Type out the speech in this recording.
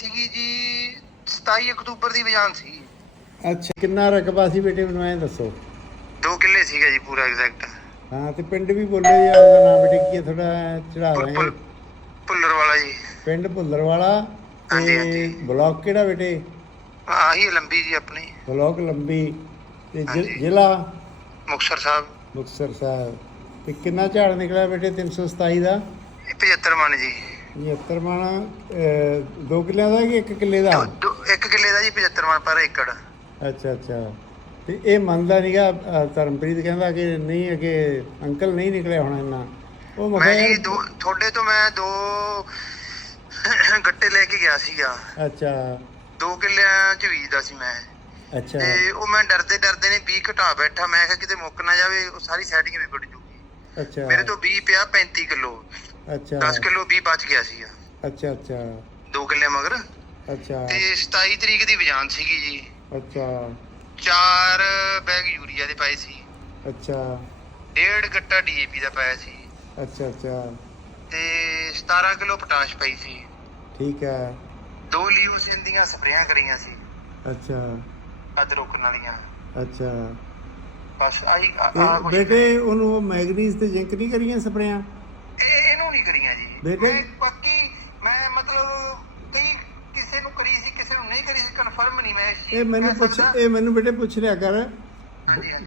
ਸੀਗੀ ਜੀ 27 ਅਕਤੂਬਰ ਦੀ ਬਜਾਨ ਸੀ ਅੱਛਾ ਕਿੰਨਾ ਰਕਬਾ ਸੀ ਬੇਟੇ ਮੈਨੂੰ ਐਂ ਦੱਸੋ? 2 ਕਿੱਲੇ ਸੀਗਾ ਜੀ ਪੂਰਾ ਐਗਜ਼ੈਕਟ ਹਾਂ ਤੇ ਪਿੰਡ ਵੀ ਬੋਲੋ ਜੀ ਆਪਦਾ ਨਾਮ ਬੇਟੇ ਕੀ ਥੋੜਾ ਚੜਾ ਦਾਂਗੇ ਭੁੱਲਰ ਵਾਲਾ ਜੀ। ਪਿੰਡ ਭੁੱਲਰ ਵਾਲਾ ਹਾਂਜੀ, ਤੇ ਹਾਂਜੀ। ਬਲਾਕ ਕਿਹੜਾ ਬੇਟੇ? ਆਹੀ ਹੈ ਲੰਬੀ ਜੀ ਆਪਣੀ। ਬਲਾਕ ਲੰਬੀ ਤੇ ਜ਼ਿ- ਹਾਂਜੀ। ਜ਼ਿਲ੍ਹਾ? ਮੁਕਤਸਰ ਸਾਹਿਬ। ਮੁਕਤਸਰ ਸਾਹਿਬ। ਤੇ ਕਿੰਨਾ ਝਾੜ ਨਿਕਲਿਆ ਬੇਟੇ 327 ਦਾ? ਇਹ 75 ਮਣ ਜੀ। 75 ਮਣ 2 ਕਿੱਲਿਆਂ ਦਾ ਕਿ 1 ਕਿੱਲੇ ਦਾ? ਦੋ- ਇੱਕ ਕਿੱਲੇ ਦਾ ਜੀ 75 ਮਣ ਪਰ ਏਕੜ। ਅੱਛਾ ਅੱਛਾ। ਤੇ ਇਹ ਮੰਨਦਾ ਨਹੀਂਗਾ ਧਰਮਪ੍ਰੀਤ ਕਹਿੰਦਾ ਕਿ ਨਹੀਂ ਅਗੇ ਅੰਕਲ ਨਹੀਂ ਨਿਕਲਿਆ ਹੋਣਾ ਇੰਨਾ। ਉਹ ਮੈਂ ਮੈਂ ਕਿਹਾ ਜੀ ਦੋ ਤੁਹਾਡੇ ਤੋਂ ਮੈਂ ਦੋ ਗੱਟੇ ਲੈ ਕੇ ਗਿਆ ਸੀਗਾ। ਅੱਛਾ। ਦੋ ਕਿੱਲਿਆਂ ਚ ਬੀਜਦਾ ਸੀ ਮੈਂ। ਅੱਛਾ। ਤੇ ਉਹ ਮੈਂ ਡਰਦੇ ਡਰਦੇ ਨੇ 20 ਘਟਾ ਬੈਠਾ। ਮੈਂ ਕਿਹਾ ਕਿਤੇ ਮੁੱਕ ਨਾ ਜਾਵੇ ਉਹ ਸਾਰੀ ਸੈਟਿੰਗ ਵਿਗੜ ਜੂਗੀ ਅੱਛਾ। ਮੇਰੇ ਤੋਂ 20 ਪਿਆ 35 ਕਿਲੋ। ਅੱਛਾ। 10 ਕਿਲੋ 20 ਬਚ ਗਿਆ ਸੀਗਾ। ਅੱਛਾ ਅੱਛਾ। ਦੋ ਕਿੱਲੇ ਮਗਰ। ਅੱਛਾ। ਤੇ 27 ਤਰੀਕ ਦੀ ਬਜਾਨ ਸੀਗੀ ਜੀ। ਅੱਛਾ। ਚਾਰ ਬੈਗ ਯੂਰੀਆ ਦੇ ਪਏ ਸੀ। ਅੱਛਾ। ਡੇਢ ਗੱਟਾ ਡੀਏਪੀ ਦਾ ਪਾਇਆ ਸੀ। ਅੱਛਾ ਅੱਛਾ। ਤੇ 17 ਕਿਲੋ ਪੋਟਾਸ਼ ਪਈ ਸੀ। ਠੀਕ ਹੈ। ਦੋ ਲੀਵਸਿਨ ਦੀਆਂ ਸਪਰੇਆਂ ਕਰੀਆਂ ਸੀ। ਅੱਛਾ। ਅੱਧ ਰੋਕਣ ਵਾਲੀਆਂ ਅੱਛਾ। ਬਸ ਆਹੀ ਆ ਕੁਛ ਬੇਟੇ ਉਹਨੂੰ ਉਹ ਮੈਗਨੀਜ਼ ਤੇ ਜ਼ਿੰਕ ਨਹੀਂ ਕਰੀਆਂ ਸਪਰੇਆਂ ਇਹ ਇਹਨੂੰ ਨਹੀਂ ਕਰੀਆਂ ਜੀ ਬੇਟੇ- ਮੈਂ ਪੱਕੀ ਮੈਂ ਮਤਲਬ ਕਈ ਕਿਸੇ ਨੂੰ ਕਰੀ ਸੀ ਕਿਸੇ ਨੂੰ ਨਹੀਂ ਕਰੀ ਸੀ ਕਨਫਰਮ ਨਹੀਂ ਮੈਂ ਚੀਜ਼ ਇਹ ਮੈਨੂੰ ਕਹਿ ਪੁੱਛ ਸਕਦਾ। ਇਹ ਮੈਨੂੰ ਬੇਟੇ ਪੁੱਛ ਲਿਆ ਕਰ ਹਾਂਜੀ, ਹਾਂਜੀ।